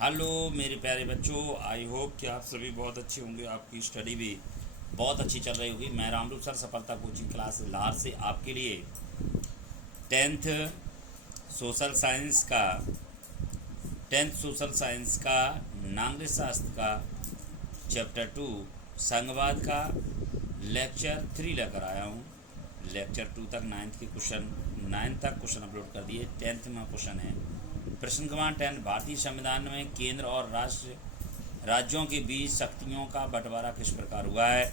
Hello मेरे प्यारे बच्चों, आई होप कि आप सभी बहुत अच्छे होंगे। आपकी स्टडी भी बहुत अच्छी चल रही होगी। मैं रामरूप सर सफलता कोचिंग क्लास लाहौर से आपके लिए 10th सोशल साइंस का 10th सोशल साइंस का नागरिक शास्त्र का चैप्टर 2 संघवाद का लेक्चर 3 लेकर आया हूँ। लेक्चर 2 तक 9th के क्वेश्चन 9th तक क्वेश्चन अपलोड कर दिए। 10th में क्वेश्चन है। प्रश्न क्रमांक 10, भारतीय संविधान में केंद्र और राज्यों के बीच शक्तियों का बंटवारा किस प्रकार हुआ है।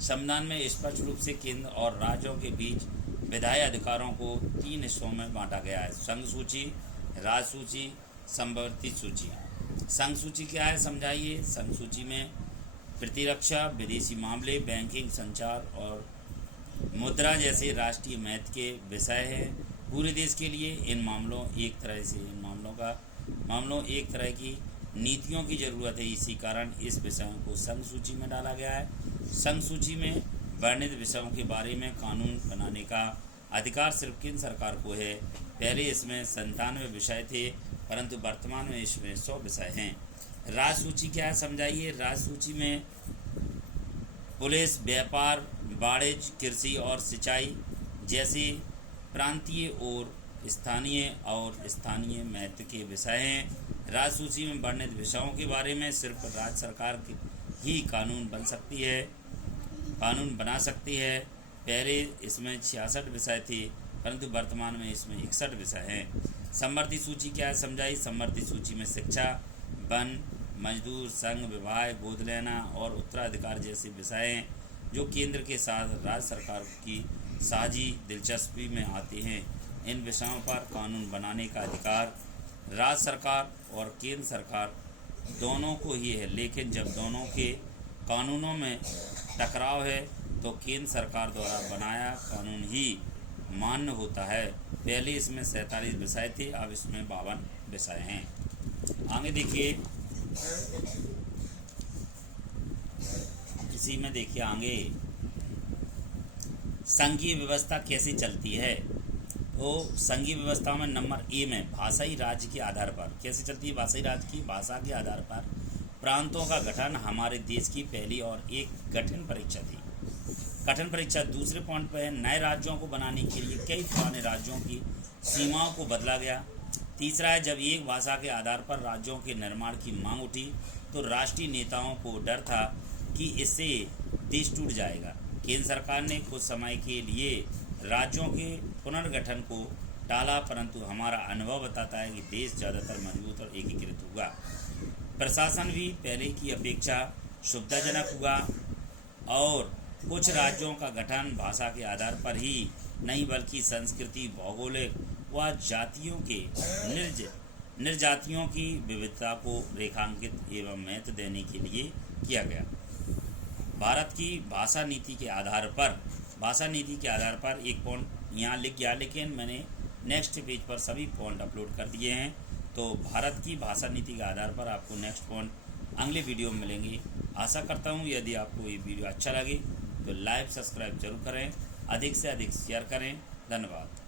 संविधान में स्पष्ट रूप से केंद्र और राज्यों के बीच विधायी अधिकारों को 3 हिस्सों में बांटा गया है: संघ सूची, राज सूची, समवर्ती सूची। संघ सूची क्या है समझाइए। संघ सूची में प्रतिरक्षा, विदेशी मामले, बैंकिंग, संचार और मुद्रा जैसे राष्ट्रीय महत्व के विषय हैं। पूरे देश के लिए इन मामलों एक तरह की नीतियों की ज़रूरत है। इसी कारण इस विषयों को संघ सूची में डाला गया है। संघ सूची में वर्णित विषयों के बारे में कानून बनाने का अधिकार सिर्फ केंद्र सरकार को है। पहले इसमें 97 विषय थे, परंतु वर्तमान में इसमें 100 विषय हैं। राज सूची क्या है समझाइए। राज सूची में पुलिस, व्यापार, वाणिज्य, कृषि और सिंचाई जैसे प्रांतीय और स्थानीय महत्व के विषय हैं। राज्य सूची में वर्णित विषयों के बारे में सिर्फ राज्य सरकार ही कानून बना सकती है। पहले इसमें 66 विषय थे, परंतु वर्तमान में इसमें 61 विषय हैं। समवर्ती सूची क्या है समझाइए। समवर्ती सूची में शिक्षा, वन, मजदूर, संघ, विवाह, गोद लेना और उत्तराधिकार जैसे विषय हैं, जो केंद्र के साथ राज्य सरकार की साझी दिलचस्पी में आते हैं। इन विषयों पर कानून बनाने का अधिकार राज्य सरकार और केंद्र सरकार दोनों को ही है, लेकिन जब दोनों के कानूनों में टकराव है तो केंद्र सरकार द्वारा बनाया कानून ही मान्य होता है। पहले इसमें 47 विषय थे, अब इसमें 52 विषय हैं। आगे देखिए, इसी में देखिए आगे संघीय व्यवस्था कैसे चलती है। तो संघीय व्यवस्था में नंबर ए में भाषाई राज्य के आधार पर कैसे चलती है। भाषाई राज्य की भाषा के आधार पर प्रांतों का गठन हमारे देश की पहली और एक कठिन परीक्षा थी। कठिन परीक्षा। दूसरे पॉइंट पर है नए राज्यों को बनाने के लिए कई पुराने राज्यों की सीमाओं को बदला गया। तीसरा है जब एक भाषा के आधार पर राज्यों के निर्माण की मांग उठी तो राष्ट्रीय नेताओं को डर था कि इससे देश टूट जाएगा। केंद्र सरकार ने कुछ समय के लिए राज्यों के पुनर्गठन को टाला, परंतु हमारा अनुभव बताता है कि देश ज़्यादातर मजबूत और एकीकृत हुआ। प्रशासन भी पहले की अपेक्षा सुविधाजनक हुआ और कुछ राज्यों का गठन भाषा के आधार पर ही नहीं बल्कि संस्कृति, भौगोलिक व जातियों के निर्जातियों की विविधता को रेखांकित एवं महत्व देने के लिए किया गया। भारत की भाषा नीति के आधार पर एक पॉइंट यहाँ लिख गया, लेकिन मैंने नेक्स्ट पेज पर सभी पॉइंट अपलोड कर दिए हैं। तो भारत की भाषा नीति के आधार पर आपको नेक्स्ट पॉइंट अगले वीडियो में मिलेंगे। आशा करता हूँ यदि आपको ये वीडियो अच्छा लगे तो लाइक सब्सक्राइब जरूर करें, अधिक से अधिक शेयर करें। धन्यवाद।